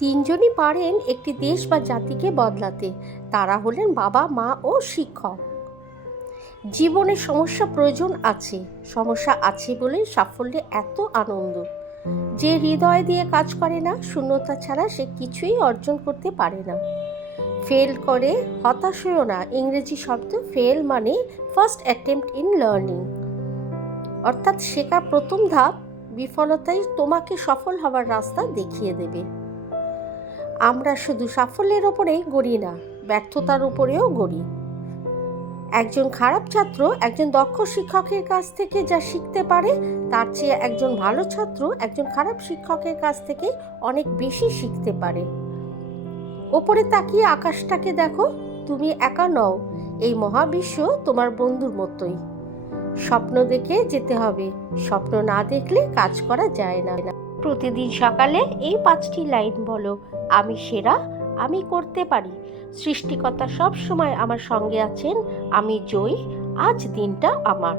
তিনজনই পারেন একটি দেশ বা জাতিকে বদলাতে। তারা হলেন বাবা, মা ও শিক্ষক। জীবনে সমস্যা প্রয়োজন আছে, সমস্যা আছে বলেই সাফল্যে এত আনন্দ। যে হৃদয় দিয়ে কাজ করে না, শূন্যতা ছাড়া সে কিছুই অর্জন করতে পারে না। ফেল করে হতাশ হয়েও না। ইংরেজি শব্দ ফেল মানে ফার্স্ট অ্যাটেম্প্ট ইন লার্নিং, অর্থাৎ শেখার প্রথম ধাপ। বিফলতাই তোমাকে সফল হওয়ার রাস্তা দেখিয়ে দেবে। আমরা শুধু সাফল্যের ওপরেই গড়ি না, ব্যর্থতার উপরেও গড়ি। একজন খারাপ ছাত্র একজন দক্ষ শিক্ষকের কাছ থেকে যা শিখতে পারে, তার চেয়ে একজন ভালো ছাত্র একজন খারাপ শিক্ষকের কাছ থেকে অনেক বেশি শিখতে পারে। ওপরে তাকিয়ে আকাশটাকে দেখো, তুমি একা নও, এই মহাবিশ্ব তোমার বন্ধুর মতোই। স্বপ্ন দেখে যেতে হবে, স্বপ্ন না দেখলে কাজ করা যায় না। প্রতিদিন সকালে এই 5টি লাইন বলো। আমি সেরা, আমি করতে পারি, সৃষ্টিকর্তা সব সময় আমার সঙ্গে আছেন, আমি জয়ী, আজ দিনটা আমার।